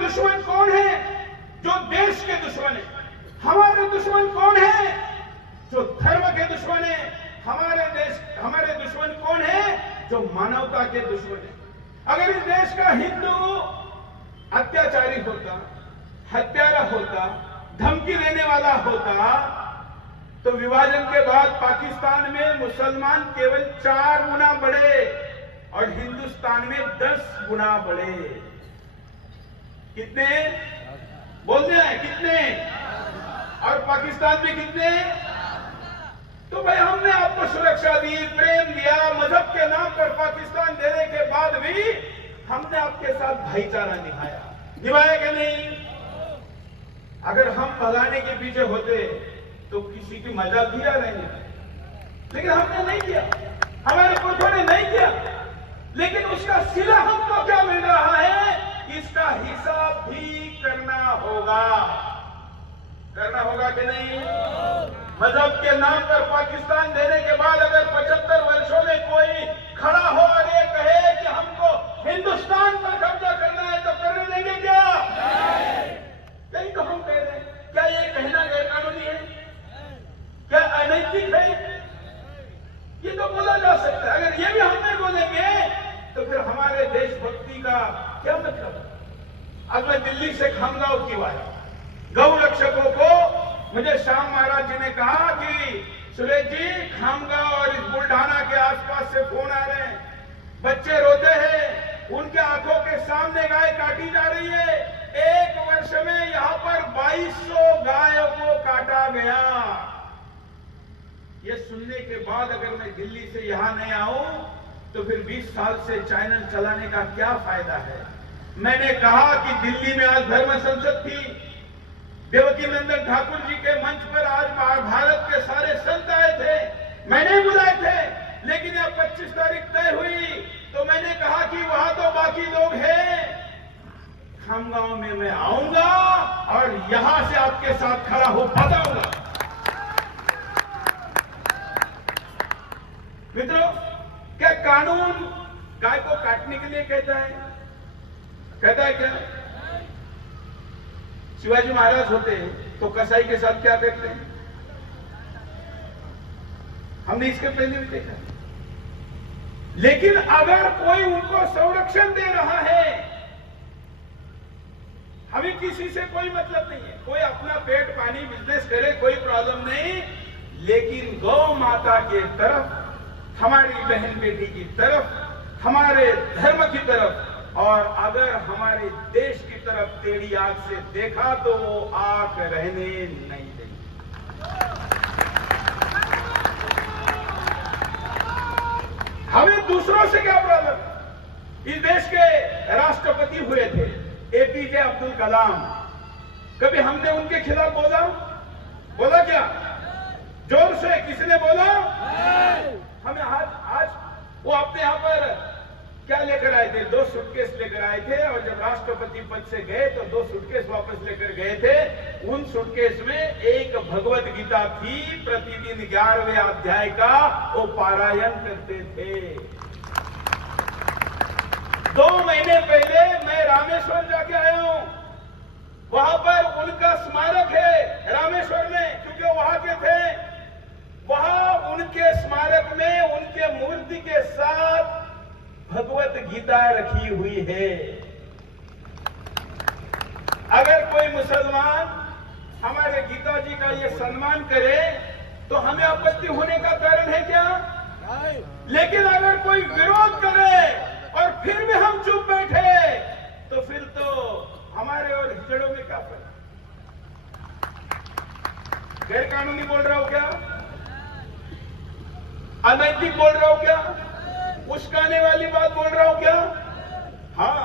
दुश्मन कौन है? जो देश के दुश्मन है। हमारे दुश्मन कौन है? जो धर्म के दुश्मन है। हमारे दुश्मन कौन है? जो मानवता के दुश्मन है। अगर इस देश का हिंदू अत्याचारी होता, हत्यारा होता, धमकी देने वाला होता, तो विभाजन के बाद पाकिस्तान में मुसलमान केवल 4 गुना बढ़े और हिंदुस्तान में 10 गुना बढ़े। कितने बोलते हैं? कितने? और पाकिस्तान में कितने? तो भाई हमने आपको सुरक्षा दी, प्रेम दिया, मजहब के नाम पर पाकिस्तान देने के बाद भी हमने आपके साथ भाईचारा निभाया कि नहीं? अगर हम भगाने के पीछे होते तो किसी की मजाक भी आ रही है, लेकिन हमने नहीं किया, हमारे पुरखों ने नहीं किया। लेकिन उसका सिला हमको क्या मिल रहा है? इसका हिसाब भी करना होगा कि नहीं? मजहब के नाम पर पाकिस्तान देने के बाद अगर 75 वर्षों में कोई खड़ा हो और ये कहे कि हमको हिंदुस्तान पर कब्जा करना है, तो करने देंगे क्या? नहीं तो हम कह रहे हैं, क्या ये कहना गैर कानूनी है? क्या अनैतिक है? ये तो बोला जा सकता है। अगर ये भी हम नहीं बोलेंगे तो फिर हमारे देशभक्ति का क्या मतलब? अब मैं दिल्ली से खामगांव की बात, गौ रक्षकों को मुझे श्याम महाराज जी ने कहा कि सुरेश जी, खामगांव और इस बुल्ढाना के आसपास से फोन आ रहे हैं, बच्चे रोते हैं, उनके आंखों के सामने गाय काटी जा रही है। 1 वर्ष में यहां पर 2200 गायों को काटा गया। ये सुनने के बाद अगर मैं दिल्ली से यहां नहीं आऊं तो फिर 20 साल से चैनल चलाने का क्या फायदा है? मैंने कहा कि दिल्ली में आज धर्म संसद थी, देवकी नंदन ठाकुर जी के मंच पर आज भारत के सारे संत आए थे, मैंने बुलाए थे, लेकिन अब 25 तारीख तय हुई तो मैंने कहा कि वहां तो बाकी लोग हैं, खामगांव में मैं आऊंगा और यहां से आपके साथ खड़ा हो बताऊंगा। मित्रों, क्या कानून गाय को काटने के लिए कहता है? कहता है क्या? शिवाजी महाराज होते तो कसाई के साथ क्या करते हैं? हमने इसके पहले भी देखा। लेकिन अगर कोई उनको संरक्षण दे रहा है, हमें किसी से कोई मतलब नहीं है, कोई अपना पेट पानी बिजनेस करे, कोई प्रॉब्लम नहीं, लेकिन गौ माता के तरफ, हमारी बहन बेटी की तरफ, हमारे धर्म की तरफ और अगर हमारे देश की तरफ टेढ़ी आंख से देखा तो वो आंख रहने नहीं देंगे। हमें दूसरों से क्या प्रॉब्लम? इस देश के राष्ट्रपति हुए थे एपीजे अब्दुल कलाम, कभी हमने उनके खिलाफ बोला क्या? जोर से किसने बोला? हमें आज वो अपने यहां पर क्या लेकर आए थे? 2 सूटकेस लेकर आए थे और जब राष्ट्रपति पद से गए तो 2 सूटकेस वापस लेकर गए थे। उन सूटकेस में एक भगवत गीता थी, प्रतिदिन 11वें अध्याय का वो पारायण करते थे। 2 महीने पहले मैं रामेश्वर जाके आया हूं, वहां पर उनका स्मारक है रामेश्वर में, क्योंकि वहां के थे। वहां उनके स्मारक में उनके मूर्ति के साथ भगवत गीता रखी हुई है। अगर कोई मुसलमान हमारे गीता जी का ये सम्मान करे तो हमें आपत्ति होने का कारण है क्या? लेकिन अगर कोई विरोध करे और फिर भी हम चुप बैठे तो फिर तो हमारे और हिजड़ों में क्या फर्क? गैर कानूनी बोल रहा हूं क्या? अनैतिक बोल रहा हूं क्या? उस्काने वाली बात बोल रहा हूं क्या? हाँ,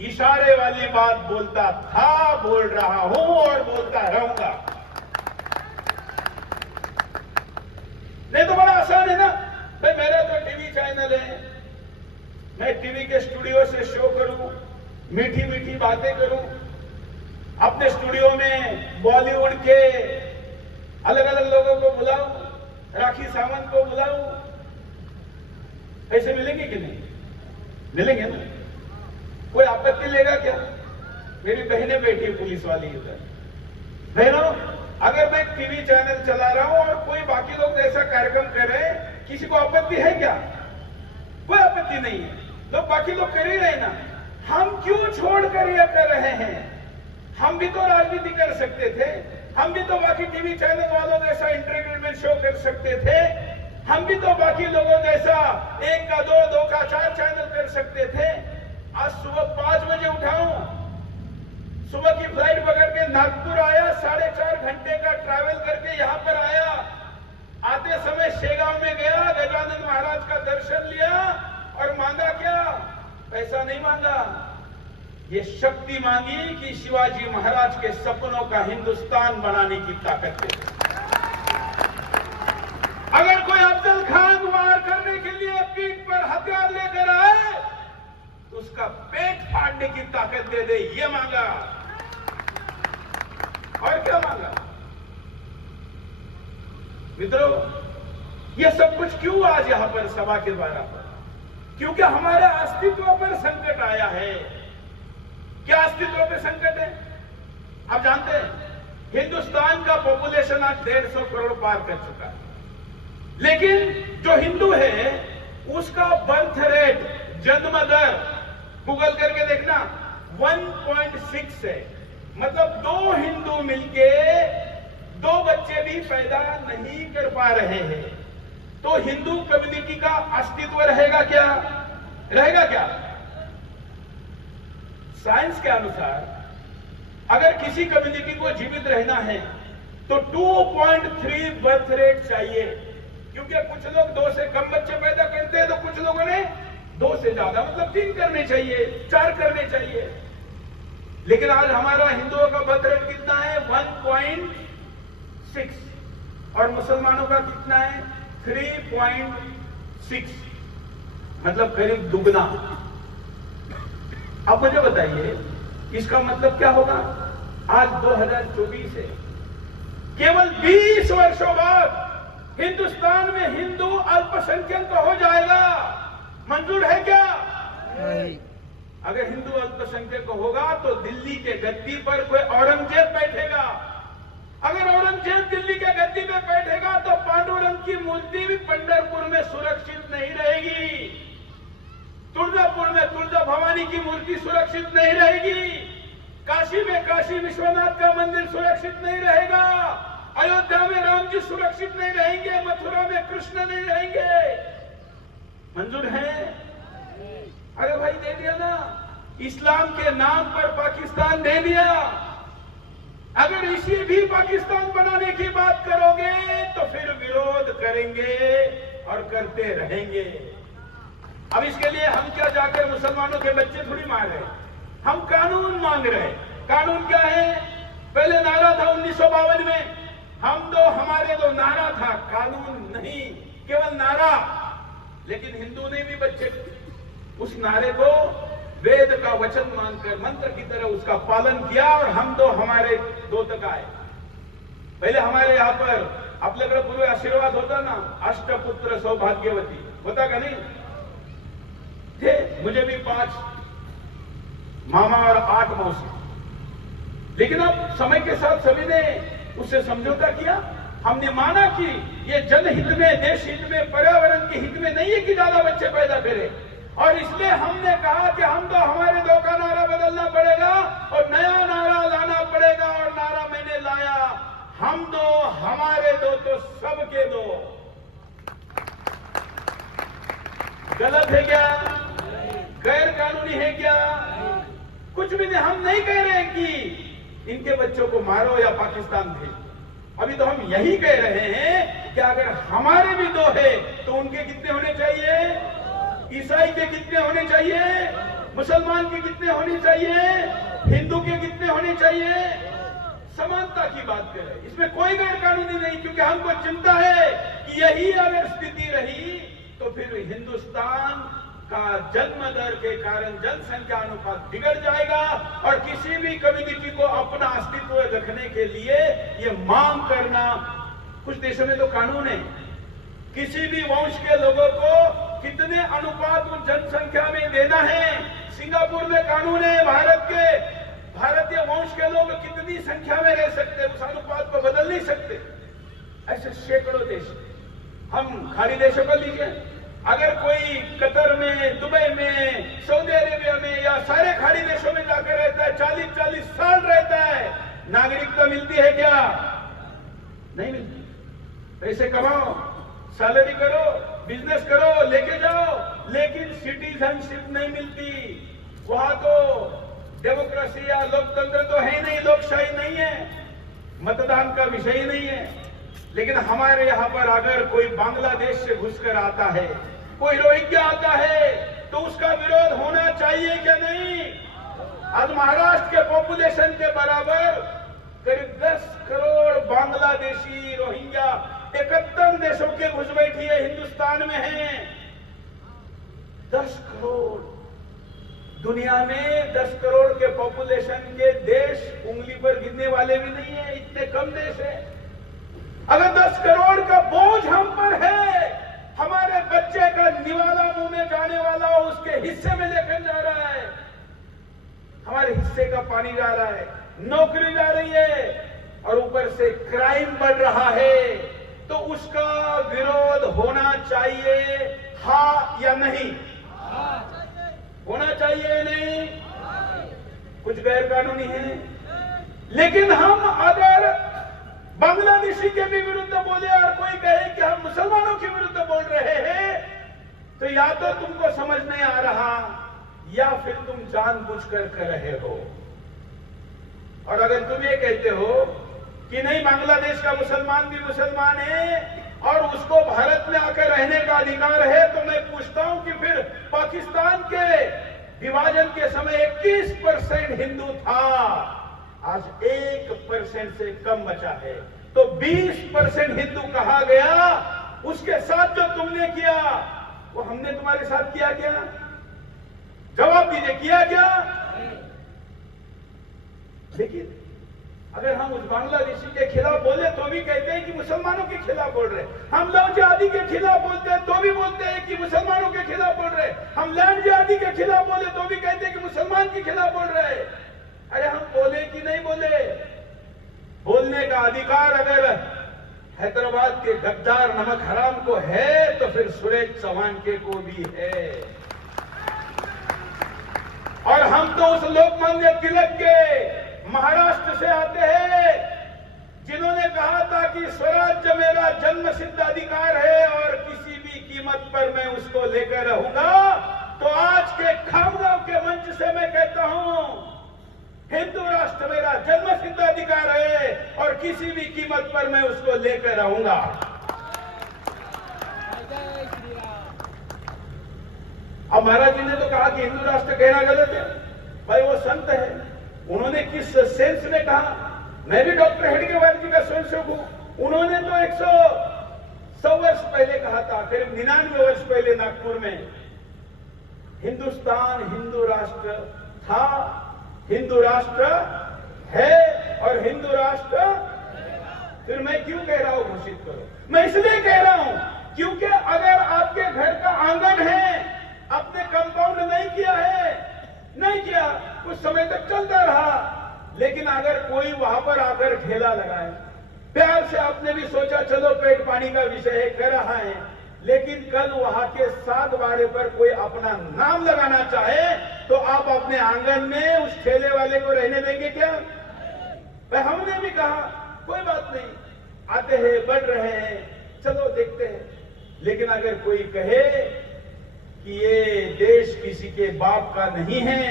इशारे वाली बात बोलता था, बोल रहा हूं और बोलता रहूंगा। नहीं तो बड़ा आसान है ना भाई, मेरा तो टीवी चैनल है, मैं टीवी के स्टूडियो से शो करूं, मीठी मीठी बातें करूं, अपने स्टूडियो में बॉलीवुड के अलग अलग लोगों को बुलाऊं, राखी सावंत को बुलाऊं, ऐसे मिलेंगे कि नहीं? मिलेंगे ना? कोई आपत्ति लेगा क्या? मेरी बहनें बैठी पुलिस वाली इधर। बहनों, अगर मैं टीवी चैनल चला रहा हूं और कोई बाकी लोग ऐसा कार्यक्रम कर रहे हैं, किसी को आपत्ति है क्या? कोई आपत्ति नहीं है, लोग बाकी लोग कर ही रहे ना। हम क्यों छोड़कर ये कर रहे हैं? हम भी तो राजनीति कर सकते थे, हम भी तो बाकी टीवी चैनल वालों जैसा एंटरटेनमेंट शो कर सकते थे, हम भी तो बाकी लोगों जैसा 1 का 2, 2 का 4 चैनल कर सकते थे। आज सुबह 5 बजे उठाऊं, सुबह की फ्लाइट पकड़ के नागपुर आया, 4.5 घंटे का ट्रैवल करके यहां पर आया। आते समय शेगांव में गया, गजानन महाराज का दर्शन लिया और मांगा क्या? पैसा नहीं मांगा, ये शक्ति मांगी कि शिवाजी महाराज के सपनों का हिंदुस्तान बनाने की ताकत है। अगर कोई अफजल खान वार करने के लिए पीठ पर हथियार लेकर आए तो उसका पेट फाड़ने की ताकत दे दे, ये मांगा। और क्या मांगा? मित्रों, ये सब कुछ क्यों आज यहां पर सभा के द्वारा पर? क्योंकि हमारे अस्तित्व पर संकट आया है। क्या अस्तित्व पे संकट है? आप जानते हैं, हिंदुस्तान का पॉपुलेशन आज 150 करोड़ पार कर चुका है, लेकिन जो हिंदू है उसका बर्थ रेट, जन्म दर गूगल करके देखना 1.6 है। मतलब 2 हिंदू मिलके 2 बच्चे भी पैदा नहीं कर पा रहे हैं। तो हिंदू कम्युनिटी का अस्तित्व रहेगा क्या? रहेगा क्या? साइंस के अनुसार अगर किसी कम्युनिटी को जीवित रहना है तो 2.3 बर्थ रेट चाहिए, क्योंकि कुछ लोग 2 से कम बच्चे पैदा करते हैं, तो कुछ लोगों ने 2 से ज्यादा मतलब 3 करने चाहिए, 4 करने चाहिए। लेकिन आज हमारा हिंदुओं का बर्थ रेट कितना है? 1.6 और मुसलमानों का कितना है? 3.6, मतलब करीब दुगना। अब मुझे बताइए इसका मतलब क्या होगा? आज 2024 है, केवल 20 वर्षों बाद हिंदुस्तान में हिंदू अल्पसंख्यक हो जाएगा। मंजूर है क्या? नहीं। अगर हिंदू अल्पसंख्यक होगा तो दिल्ली के गद्दी पर कोई औरंगजेब बैठेगा। अगर औरंगजेब दिल्ली के गद्दी पे बैठेगा तो पांडुरंग की मूर्ति भी पंढरपुर में सुरक्षित नहीं रहेगी, तुळजापुर में तुळजा भवानी की मूर्ति सुरक्षित नहीं रहेगी, काशी में काशी विश्वनाथ का मंदिर सुरक्षित नहीं रहेगा, अयोध्या में राम जी सुरक्षित नहीं रहेंगे, मथुरा में कृष्ण नहीं रहेंगे। मंजूर है? अरे भाई दे दिया ना, इस्लाम के नाम पर पाकिस्तान दे दिया। अगर इसी भी पाकिस्तान बनाने की बात करोगे तो फिर विरोध करेंगे और करते रहेंगे। अब इसके लिए हम क्या जाकर मुसलमानों के बच्चे थोड़ी मार रहे, हम कानून मांग रहे। कानून क्या है? पहले नारा था 1952 में, हम दो हमारे दो, नारा था, कानून नहीं, केवल नारा। लेकिन हिंदू ने भी बच्चे उस नारे को वेद का वचन मानकर मंत्र की तरह उसका पालन किया और हम दो हमारे दो तक आए। पहले हमारे यहाँ पर आपल्याकडे पूर्व आशीर्वाद होता ना, अष्टपुत्र सौभाग्यवती होता का नहीं थे? मुझे भी 5 मामा और 8 मौसी। लेकिन अब समय के साथ सभी ने उससे समझौता किया। हमने माना कि ये जनहित में, देश हित में, पर्यावरण के हित में नहीं है कि ज्यादा बच्चे पैदा करें, और इसलिए हमने कहा कि हम तो हमारे दो का नारा बदलना पड़ेगा और नया नारा लाना पड़ेगा। और नारा मैंने लाया, हम दो हमारे दो तो सबके दो। गलत है क्या? गैर कानूनी है क्या? कुछ भी नहीं। हम नहीं कह रहे कि इनके बच्चों को मारो या पाकिस्तान भेजो। अभी तो हम यही कह रहे हैं कि अगर हमारे भी दो है तो उनके कितने होने चाहिए? ईसाई के कितने होने चाहिए? मुसलमान के कितने होने चाहिए? हिंदू के कितने होने चाहिए? समानता की बात करें, इसमें कोई गैर कानूनी नहीं, क्योंकि हमको चिंता है कि यही अगर स्थिति रही तो फिर हिंदुस्तान का जन्म दर के कारण जनसंख्या अनुपात बिगड़ जाएगा और किसी भी कम्युनिटी को अपना अस्तित्व रखने के लिए ये मांग करना। कुछ देशों में तो कानून है, किसी भी वंश के लोगों को कितने अनुपात जनसंख्या में देना है। सिंगापुर में कानून है, भारत भारतीय वंश के लोग कितनी संख्या में रह सकते हैं, उस अनुपात को बदल नहीं सकते। ऐसे सैकड़ों देश। हम खाड़ी देशों को लीजिए, अगर कोई कतर में, दुबई में, सऊदी अरेबिया में या सारे खाड़ी देशों में जाकर रहता है, 40-40 साल रहता है, नागरिकता मिलती है क्या? नहीं मिलती। पैसे कमाओ, सैलरी करो, बिजनेस करो, लेके जाओ, लेकिन सिटीजनशिप नहीं मिलती। वहां तो डेमोक्रेसी या लोकतंत्र तो है नहीं, लोकशाही नहीं है, मतदान का विषय ही नहीं है। लेकिन हमारे यहाँ पर अगर कोई बांग्लादेश से घुसकर आता है, कोई रोहिंग्या आता है, तो उसका विरोध होना चाहिए क्या नहीं? आज महाराष्ट्र के पॉपुलेशन के बराबर करीब 10 करोड़ बांग्लादेशी, रोहिंग्या 71 देशों के घुसपैठिए हिंदुस्तान में हैं। 10 करोड़। दुनिया में 10 करोड़ के पॉपुलेशन के देश उंगली पर गिनने वाले भी नहीं है, इतने कम देश है। अगर 10 करोड़ का बोझ हम पर है, हमारे बच्चे का निवाला मुंह में जाने वाला उसके हिस्से में लेकर जा रहा है, हमारे हिस्से का पानी जा रहा है, नौकरी जा रही है और ऊपर से क्राइम बढ़ रहा है, तो उसका विरोध होना चाहिए, हाँ या नहीं? होना चाहिए नहीं? कुछ गैर कानूनी है, लेकिन हम अगर बांग्लादेशी के भी विरुद्ध बोले और कोई कहे कि हम मुसलमानों के विरुद्ध बोल रहे हैं, तो या तो तुमको समझ नहीं आ रहा या फिर तुम जानबूझकर कर रहे हो। और अगर तुम ये कहते हो कि नहीं, बांग्लादेश का मुसलमान भी मुसलमान है और उसको भारत में आकर रहने का अधिकार है, तो मैं पूछता हूं कि फिर पाकिस्तान के विभाजन के समय 21% हिंदू था, आज 1% से कम बचा है, तो 20% हिंदू कहा गया। उसके साथ जो तुमने किया वो हमने तुम्हारे साथ किया क्या? जवाब दीजिए, किया क्या? लेकिन अगर हम उस बांग्लादेशी के खिलाफ बोले तो भी कहते हैं कि मुसलमानों के खिलाफ बोल रहे, हम लव जिहादी के खिलाफ बोलते हैं तो भी बोलते हैं कि मुसलमानों के खिलाफ बोल रहे, हम लैंड जिहादी के खिलाफ बोले तो भी कहते हैं कि मुसलमान के खिलाफ बोल रहे। अरे हम बोले कि नहीं बोले? बोलने का अधिकार अगर हैदराबाद के गद्दार नमक हराम को है तो फिर सुरेश चौहान के को भी है। और हम तो उस लोकमान्य तिलक के महाराष्ट्र से आते हैं जिन्होंने कहा था कि स्वराज्य मेरा जन्म सिद्ध अधिकार है और किसी भी कीमत पर मैं उसको लेकर रहूंगा। तो आज के खामगांव के मंच से मैं कहता हूं, हिंदू राष्ट्र मेरा जन्म सिद्ध अधिकार है और किसी भी कीमत पर मैं उसको लेकर रहूंगा। अब महाराज जी ने तो कहा कि हिंदू राष्ट्र कहना गलत है। भाई वो संत है, उन्होंने किस सेंस में कहा? मैं भी डॉक्टर हेडगेवार जी का स्वयंसेवक हूं। उन्होंने तो 100 वर्ष पहले कहा था, करीब 99 वर्ष पहले नागपुर में, हिंदुस्तान हिंदू राष्ट्र था, हिंदू राष्ट्र है और हिंदू राष्ट्र। फिर मैं क्यों कह रहा हूं घोषित करो? मैं इसलिए कह रहा हूं क्योंकि अगर आपके घर का आंगन है, आपने कंपाउंड नहीं किया है, नहीं किया, कुछ समय तक चलता रहा, लेकिन अगर कोई वहां पर आकर ठेला लगाए, प्यार से आपने भी सोचा चलो पेट पानी का विषय है, कर रहा है, लेकिन कल वहां के 7 बाड़े पर कोई अपना नाम लगाना चाहे तो आप अपने आंगन में उस ठेले वाले को रहने देंगे क्या? हमने भी कहा कोई बात नहीं, आते हैं, बढ़ रहे हैं, चलो देखते हैं। लेकिन अगर कोई कहे कि ये देश किसी के बाप का नहीं है,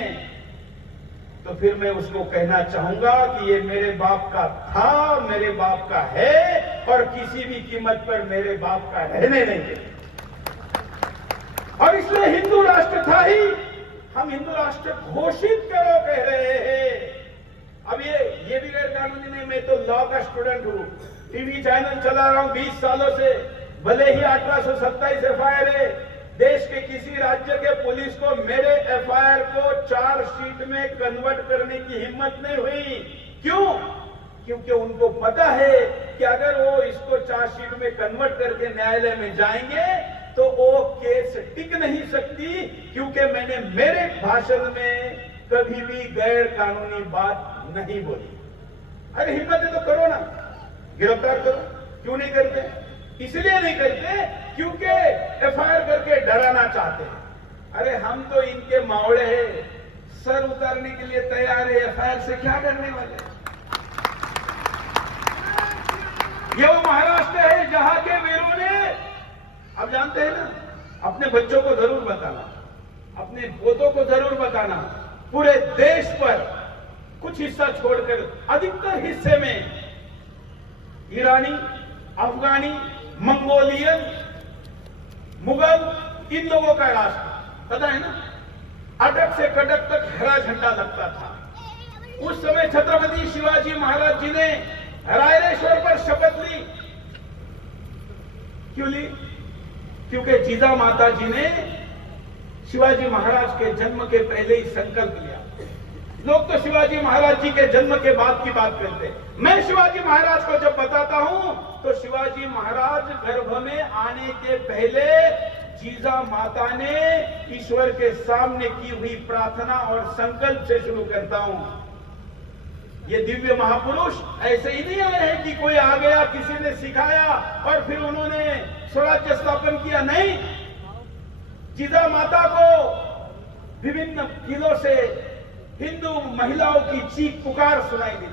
तो फिर मैं उसको कहना चाहूंगा कि ये मेरे बाप का था, मेरे बाप का है और किसी भी कीमत पर मेरे बाप का रहने नहीं देंगे। और इसलिए हिंदू राष्ट्र था ही, हम हिंदू राष्ट्र घोषित करो कह रहे हैं। अब ये भी गैर कानूनी नहीं, मैं तो लॉ का स्टूडेंट हूं, टीवी चैनल चला रहा हूं 20 सालों से, भले ही 1827 एफआईआर है, देश के किसी राज्य के पुलिस को मेरे एफआईआर को चार्जशीट में कन्वर्ट करने की हिम्मत नहीं हुई। क्यों? क्योंकि उनको पता है कि अगर वो इसको चार्जशीट में कन्वर्ट करके न्यायालय में जाएंगे तो वो केस टिक नहीं सकती, क्योंकि मैंने मेरे भाषण में कभी भी गैर कानूनी बात नहीं बोली। अरे हिम्मत है तो करो ना, गिरफ्तार करो। क्यों नहीं करते? इसलिए नहीं करते क्योंकि एफआईआर करके डराना चाहते हैं। अरे हम तो इनके मावड़े हैं, सर उतारने के लिए तैयार है, एफआईआर से क्या डरने वाले। ये वो महाराष्ट्र है जहां के वीरों ने, आप जानते हैं ना, अपने बच्चों को जरूर बताना, अपने पोतों को जरूर बताना, पूरे देश पर कुछ हिस्सा छोड़कर अधिकतर हिस्से में ईरानी, अफगानी, मंगोलियन, मुगल, इन लोगों का राष्ट्र, पता है ना, अटक से कटक तक हरा झंडा लगता था। उस समय छत्रपति शिवाजी महाराज जी ने रायरेश्वर पर शपथ ली। क्यों ली? क्योंकि जीजा माता जी ने शिवाजी महाराज के जन्म के पहले ही संकल्प लिया। लोग तो शिवाजी महाराज जी के जन्म के बाद की बात करते हैं। मैं शिवाजी महाराज को जब बताता हूं तो शिवाजी महाराज गर्भ में आने के पहले जीजा माता ने ईश्वर के सामने की हुई प्रार्थना और संकल्प से शुरू करता हूं। ये दिव्य महापुरुष ऐसे ही नहीं आए हैं कि कोई आ गया, किसी ने सिखाया और फिर उन्होंने स्वराज्य स्थापन किया। नहीं, जीजा माता को विभिन्न किलों से हिंदू महिलाओं की चीख पुकार सुनाई दी।